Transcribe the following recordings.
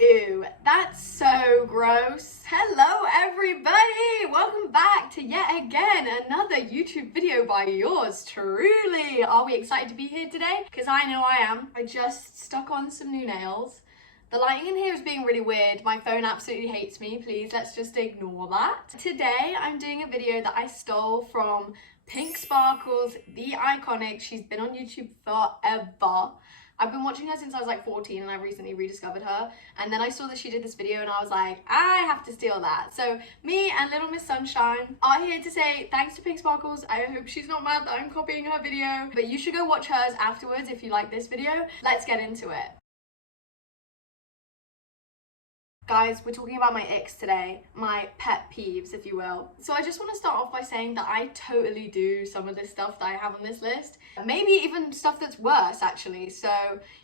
Ew, that's so gross. Hello everybody! Welcome back to yet again another YouTube video by yours truly. Are we excited to be here today? Because I know I am. I just stuck on some new nails. The lighting in here is being really weird. My phone absolutely hates me. Please, let's just ignore that. Today, I'm doing a video that I stole from Pink Sparkles, the iconic. She's been on YouTube forever. I've been watching her since I was like 14 and I recently rediscovered her. And then I saw that she did this video and I was like, I have to steal that. So me and Little Miss Sunshine are here to say thanks to Pink Sparkles. I hope she's not mad that I'm copying her video. But you should go watch hers afterwards if you like this video. Let's get into it. Guys, we're talking about my icks today, my pet peeves, if you will. So I just want to start off by saying that I totally do some of this stuff that I have on this list. Maybe even stuff that's worse, actually. So,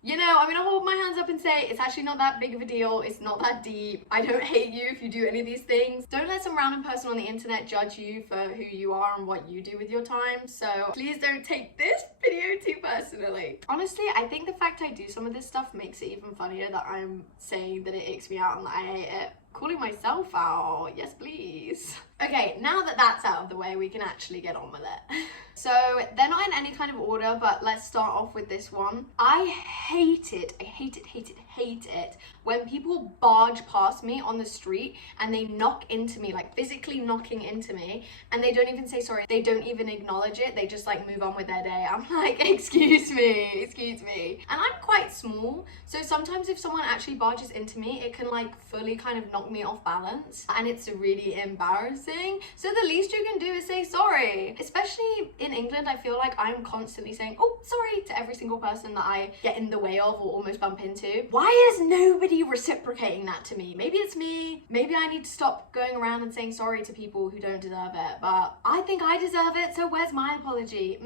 you know, I'm gonna hold my hands up and say it's actually not that big of a deal. It's not that deep. I don't hate you if you do any of these things. Don't let some random person on the internet judge you for who you are and what you do with your time. So please don't take this video too personally. Honestly, I think the fact I do some of this stuff makes it even funnier that I'm saying that it icks me out and that I hate it. Calling myself out, yes please. Okay, now that that's out of the way, we can actually get on with it. So they're not in any kind of order, but let's start off with this one. I hate it, I hate it when people barge past me on the street and they knock into me, like physically knocking into me, and they don't even say sorry, they don't even acknowledge it, they just like move on with their day. I'm like, excuse me. And I'm quite small, so sometimes if someone actually barges into me, it can like fully kind of knock me off balance, and it's really embarrassing. So the least you can do is say sorry. Especially in England, I feel like I'm constantly saying, oh, sorry, to every single person that I get in the way of or almost bump into. Why is nobody reciprocating that to me? Maybe it's me. Maybe I need to stop going around and saying sorry to people who don't deserve it, but I think I deserve it, so where's my apology?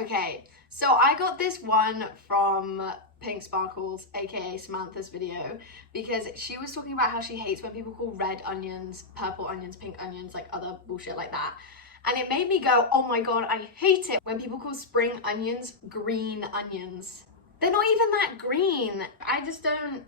Okay, so I got this one from Pink Sparkles, aka Samantha's video, because she was talking about how she hates when people call red onions purple onions, pink onions, like other bullshit like that. And it made me go, oh my god, I hate it when people call spring onions green onions. They're not even that green. I just don't...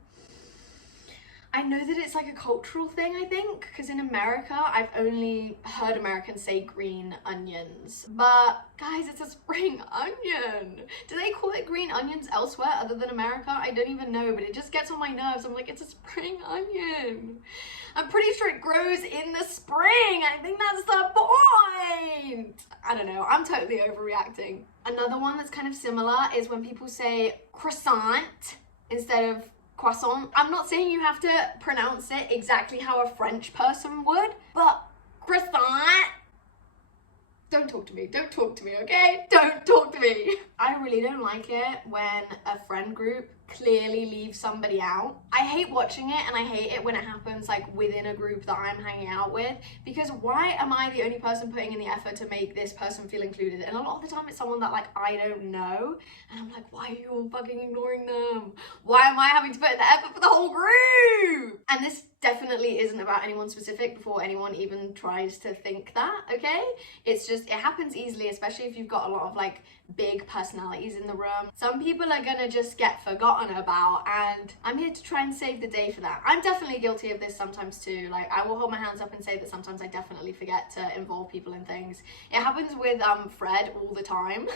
I know that it's like a cultural thing, I think, because in America, I've only heard Americans say green onions. But guys, it's a spring onion. Do they call it green onions elsewhere other than America? I don't even know, but it just gets on my nerves. I'm like, it's a spring onion. I'm pretty sure it grows in the spring. I think that's the point. I don't know, I'm totally overreacting. Another one that's kind of similar is when people say croissant instead of croissant. I'm not saying you have to pronounce it exactly how a French person would, but croissant. Don't talk to me, okay? Don't talk to me. I really don't like it when a friend group clearly leaves somebody out. I hate watching it, and I hate it when it happens like within a group that I'm hanging out with, because why am I the only person putting in the effort to make this person feel included? And a lot of the time it's someone that like I don't know, and I'm like, why are you all fucking ignoring them? Why am I having to put in the effort for the whole group? And this definitely isn't about anyone specific before anyone even tries to think that, okay? It's just, it happens easily, especially if you've got a lot of like big personalities in the room. Some people are gonna just get forgotten about, and I'm here to try and save the day for that. I'm definitely guilty of this sometimes too. Like, I will hold my hands up and say that sometimes I definitely forget to involve people in things. It happens with Fred all the time.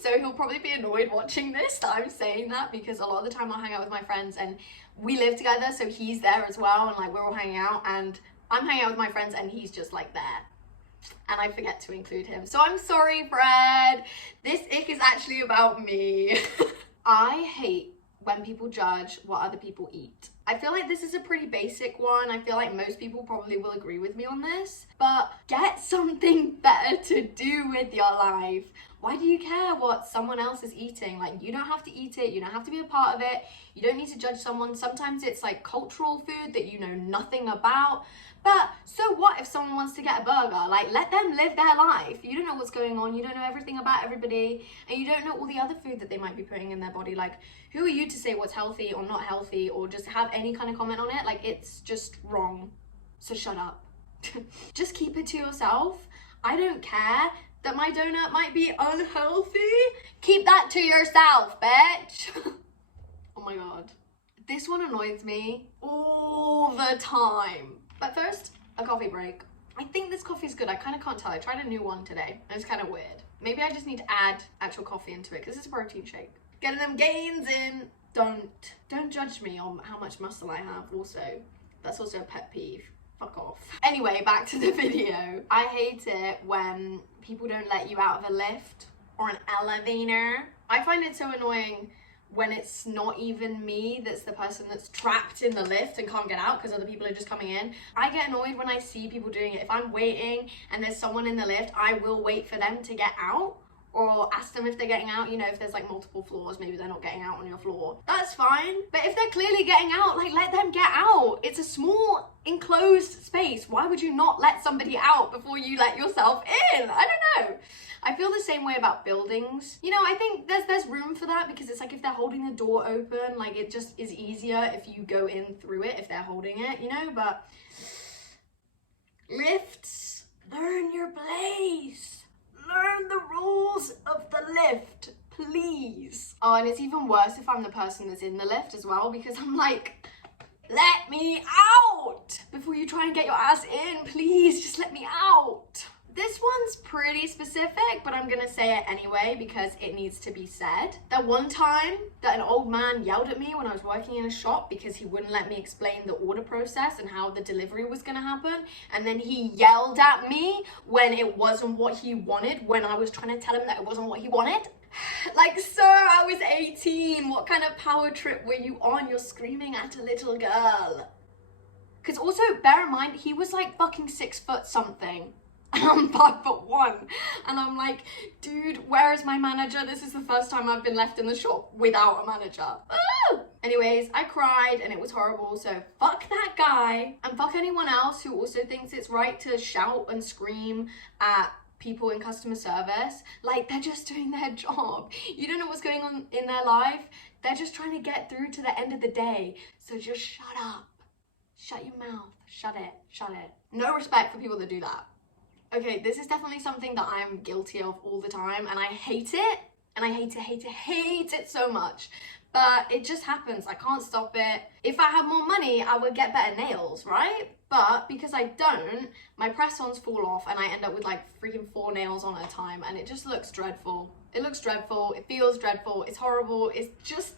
So he'll probably be annoyed watching this that I'm saying that, because a lot of the time I'll hang out with my friends and we live together, so he's there as well, and like we're all hanging out, and I'm hanging out with my friends and he's just like there, and I forget to include him. So I'm sorry, Fred. This ick is actually about me. I hate when people judge what other people eat. I feel like this is a pretty basic one. I feel like most people probably will agree with me on this, but get something better to do with your life. Why do you care what someone else is eating? Like, you don't have to eat it, you don't have to be a part of it, you don't need to judge someone. Sometimes it's like cultural food that you know nothing about, but so what if someone wants to get a burger? Like, let them live their life. You don't know what's going on, you don't know everything about everybody, and you don't know all the other food that they might be putting in their body. Like, who are you to say what's healthy or not healthy, or just have any kind of comment on it? Like, it's just wrong. So shut up. Just keep it to yourself. I don't care that my donut might be unhealthy. Keep that to yourself, bitch. Oh my god. This one annoys me all the time. But first, a coffee break. I think this coffee is good. I kind of can't tell. I tried a new one today. It's kind of weird. Maybe I just need to add actual coffee into it because it's a protein shake. Getting them gains in. Don't judge me on how much muscle I have also. That's also a pet peeve. Fuck off. Anyway, back to the video. I hate it when people don't let you out of a lift or an elevator. I find it so annoying when it's not even me that's the person that's trapped in the lift and can't get out because other people are just coming in. I get annoyed when I see people doing it. If I'm waiting and there's someone in the lift, I will wait for them to get out or ask them if they're getting out. You know, if there's like multiple floors, maybe they're not getting out on your floor. That's fine. But if they're clearly getting out, like, let them get out. It's a small enclosed space. Why would you not let somebody out before you let yourself in? I don't know. I feel the same way about buildings. You know, I think there's room for that because it's like if they're holding the door open, like it just is easier if you go in through it if they're holding it, you know? But lifts, learn your place. Learn the rules of the lift, please. Oh, and it's even worse if I'm the person that's in the lift as well because I'm like, let me out! Before you try and get your ass in, please just let me out. This one's pretty specific, but I'm gonna say it anyway because it needs to be said. That one time that an old man yelled at me when I was working in a shop because he wouldn't let me explain the order process and how the delivery was gonna happen. And then he yelled at me when it wasn't what he wanted, when I was trying to tell him that it wasn't what he wanted. Like, sir, I was 18. What kind of power trip were you on? You're screaming at a little girl. Because also, bear in mind, he was like fucking 6 foot something. I'm 5'1", and I'm like, dude, where is my manager? This is the first time I've been left in the shop without a manager. Ah! Anyways, I cried and it was horrible, so fuck that guy and fuck anyone else who also thinks it's right to shout and scream at people in customer service. Like, they're just doing their job. You don't know what's going on in their life. They're just trying to get through to the end of the day. So just shut up. Shut your mouth. Shut it. Shut it. No respect for people that do that. Okay, this is definitely something that I'm guilty of all the time and I hate it. And I hate it so much. But it just happens. I can't stop it. If I had more money, I would get better nails, right? But because I don't, my press-ons fall off and I end up with like freaking 4 nails on at a time and it just looks dreadful. It looks dreadful. It feels dreadful. It's horrible. It's just,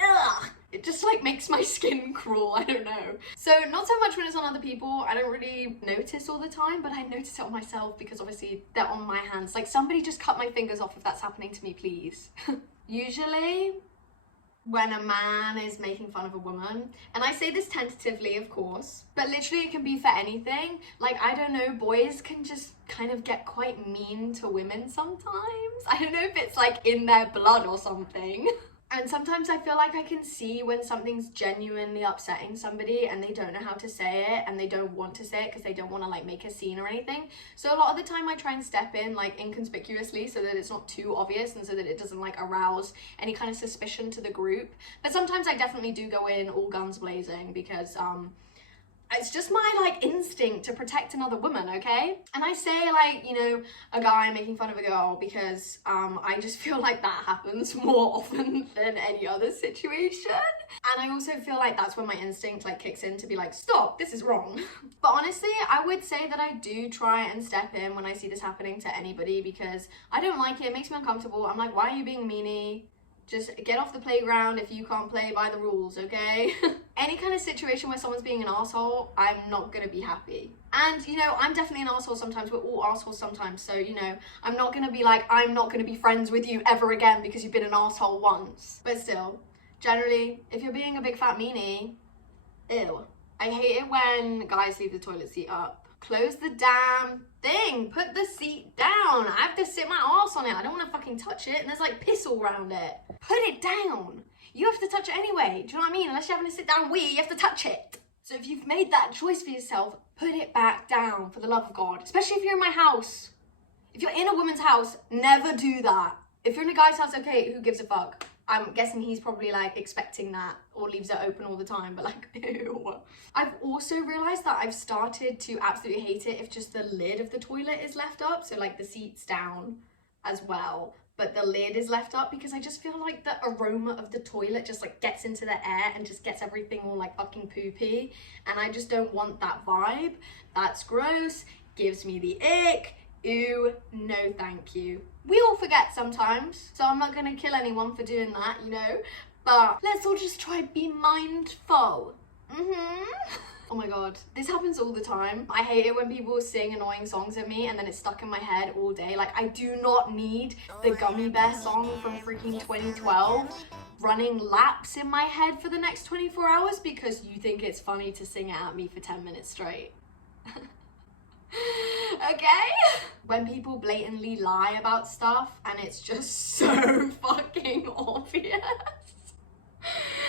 ugh. It just like makes my skin crawl, I don't know. So not so much when it's on other people, I don't really notice all the time, but I notice it on myself because obviously they're on my hands. Like, somebody just cut my fingers off if that's happening to me, please. Usually when a man is making fun of a woman, and I say this tentatively, of course, but literally it can be for anything. Like, I don't know, boys can just kind of get quite mean to women sometimes. I don't know if it's like in their blood or something. And sometimes I feel like I can see when something's genuinely upsetting somebody and they don't know how to say it and they don't want to say it because they don't want to like make a scene or anything. So a lot of the time I try and step in like inconspicuously so that it's not too obvious and so that it doesn't like arouse any kind of suspicion to the group. But sometimes I definitely do go in all guns blazing because it's just my like instinct to protect another woman, okay? And I say like, you know, a guy making fun of a girl because I just feel like that happens more often than any other situation. And I also feel like that's when my instinct like kicks in to be like, stop, this is wrong. But honestly, I would say that I do try and step in when I see this happening to anybody because I don't like it. It makes me uncomfortable. I'm like, why are you being meanie? Just get off the playground if you can't play by the rules, okay? Any kind of situation where someone's being an asshole, I'm not gonna be happy. And, you know, I'm definitely an asshole sometimes. We're all assholes sometimes. So, you know, I'm not gonna be like, I'm not gonna be friends with you ever again because you've been an asshole once. But still, generally, if you're being a big fat meanie, ew. I hate it when guys leave the toilet seat up. Close the damn thing. Put the seat down. I have to sit my ass on it. I don't want to fucking touch it. And there's like piss all around it. Put it down. You have to touch it anyway. Do you know what I mean? Unless you're having to sit down wee, you have to touch it. So if you've made that choice for yourself, put it back down for the love of God. Especially if you're in my house. If you're in a woman's house, never do that. If you're in a guy's house, okay, who gives a fuck? I'm guessing he's probably like expecting that or leaves it open all the time, but like, ew. I've also realized that I've started to absolutely hate it if just the lid of the toilet is left up. So like the seat's down as well. but the lid is left up, because I just feel like the aroma of the toilet just like gets into the air and just gets everything all like fucking poopy, and I just don't want that vibe. That's gross, gives me the ick. Ew, no thank you. We all forget sometimes, so I'm not gonna kill anyone for doing that, you know, but let's all just try be mindful. Oh my god, this happens all the time. I hate it when people sing annoying songs at me and then it's stuck in my head all day. Like, I do not need the Gummy Bear song from freaking 2012 running laps in my head for the next 24 hours because you think it's funny to sing it at me for 10 minutes straight. Okay? When people blatantly lie about stuff and it's just so fucking obvious.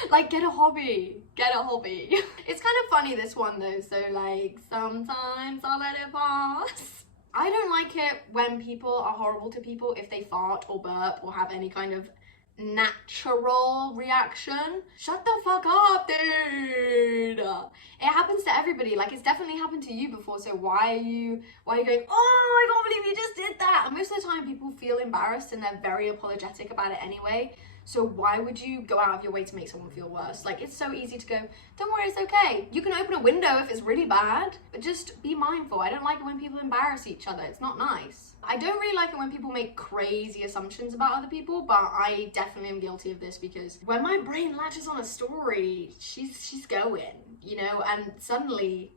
Like, get a hobby. Get a hobby. It's kind of funny, this one though, so like, sometimes I'll let it pass. I don't like it when people are horrible to people if they fart or burp or have any kind of natural reaction. Shut the fuck up, dude. It happens to everybody. Like, it's definitely happened to you before, so why are you going, oh, I can't believe you just did that? And most of the time people feel embarrassed and they're very apologetic about it anyway. So why would you go out of your way to make someone feel worse? Like, it's so easy to go, don't worry, it's okay. You can open a window if it's really bad, but just be mindful. I don't like it when people embarrass each other. It's not nice. I don't really like it when people make crazy assumptions about other people, but I definitely am guilty of this because when my brain latches on a story, she's going, you know, and suddenly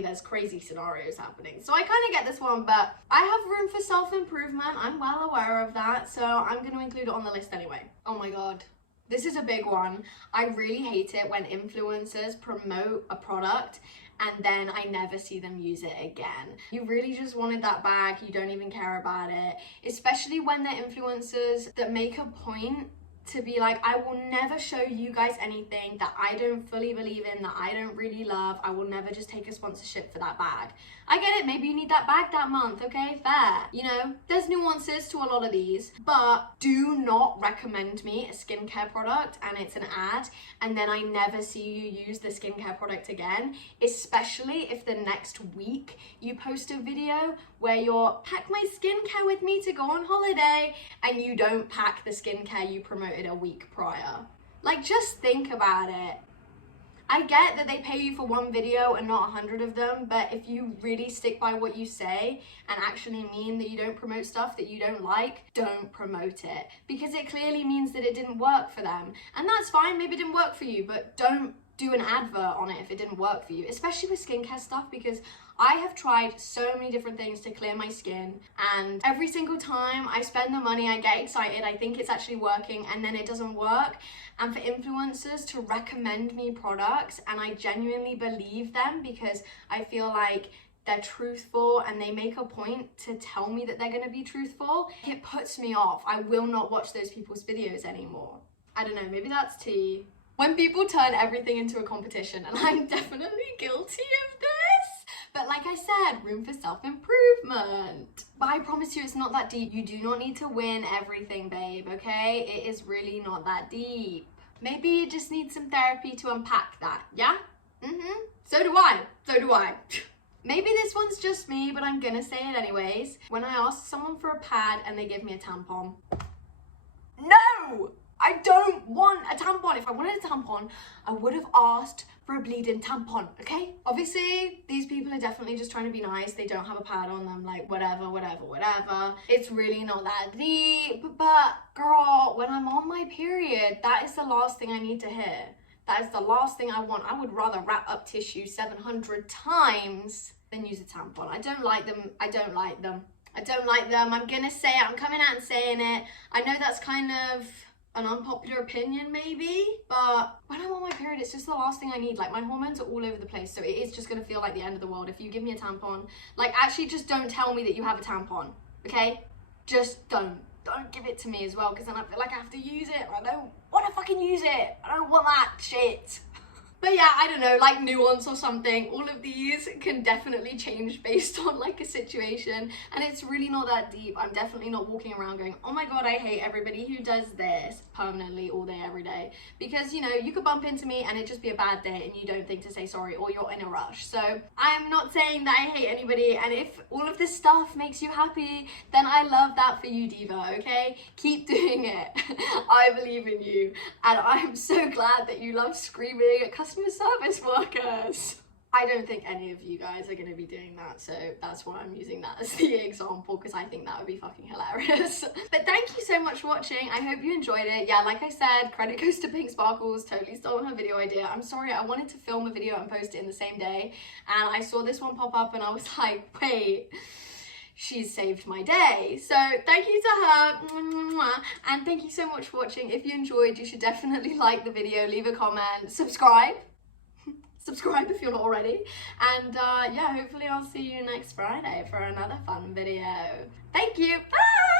there's crazy scenarios happening. So I kind of get this one, but I have room for self-improvement. I'm well aware of that, so I'm going to include it on the list anyway. Oh my god. This is a big one. I really hate it when influencers promote a product and then I never see them use it again. You really just wanted that bag, you don't even care about it. Especially when they're influencers that make a point to be like, I will never show you guys anything that I don't fully believe in, that I don't really love. I will never just take a sponsorship for that bag. I get it, maybe you need that bag that month, okay, fair. You know, there's nuances to a lot of these, but do not recommend me a skincare product and it's an ad and then I never see you use the skincare product again, especially if the next week you post a video where you're pack my skincare with me to go on holiday and you don't pack the skincare you promoted a week prior. Like, just think about it. I get that they pay you for one video and not 100 of them, but if you really stick by what you say and actually mean that you don't promote stuff that you don't like, don't promote it. Because it clearly means that it didn't work for them. And that's fine, maybe it didn't work for you, but don't do an advert on it if it didn't work for you, especially with skincare stuff, because I have tried so many different things to clear my skin, and every single time I spend the money, I get excited, I think it's actually working, and then it doesn't work. And for influencers to recommend me products, and I genuinely believe them because I feel like they're truthful and they make a point to tell me that they're going to be truthful, it puts me off. I will not watch those people's videos anymore. I don't know, maybe that's tea. When people turn everything into a competition, and I'm definitely guilty of this, but like I said, room for self-improvement. But I promise you, it's not that deep. You do not need to win everything, babe, okay? It is really not that deep. Maybe you just need some therapy to unpack that, yeah? So do I. Maybe this one's just me, but I'm gonna say it anyways. When I ask someone for a pad and they give me a tampon. No! I don't want a tampon. If I wanted a tampon, I would have asked for a bleeding tampon, okay? Obviously, these people are definitely just trying to be nice. They don't have a pad on them, like whatever. It's really not that deep, but girl, when I'm on my period, that is the last thing I need to hear. That is the last thing I want. I would rather wrap up tissue 700 times than use a tampon. I don't like them. I'm gonna say it. I'm coming out and saying it. I know that's kind of an unpopular opinion maybe, but when I'm on my period, it's just the last thing I need. Like, my hormones are all over the place, so it is just gonna feel like the end of the world if you give me a tampon. Like, actually just don't tell me that you have a tampon, okay? Just don't give it to me as well, because then I feel like I have to use it. I don't want to fucking use it. I don't want that shit. But yeah, I don't know, like nuance or something. All of these can definitely change based on like a situation, and it's really not that deep. I'm definitely not walking around going, oh my god, I hate everybody who does this permanently all day every day, because you know, you could bump into me and it just be a bad day and you don't think to say sorry, or you're in a rush. So I'm not saying that I hate anybody, and if all of this stuff makes you happy, then I love that for you, diva. Okay, keep doing it. I believe in you, and I'm so glad that you love screaming at customer service workers. I don't think any of you guys are going to be doing that, so that's why I'm using that as the example, because I think that would be fucking hilarious. But thank you so much for watching. I hope you enjoyed it. Yeah, like I said, credit goes to Pink Sparkles. Totally stole her video idea. I'm sorry, I wanted to film a video and post it in the same day, and I saw this one pop up and I was like, wait, she's saved my day. So thank you to her, and thank you so much for watching. If you enjoyed, you should definitely like the video, leave a comment, subscribe if you're not already, and yeah, hopefully I'll see you next Friday for another fun video. Thank you, bye!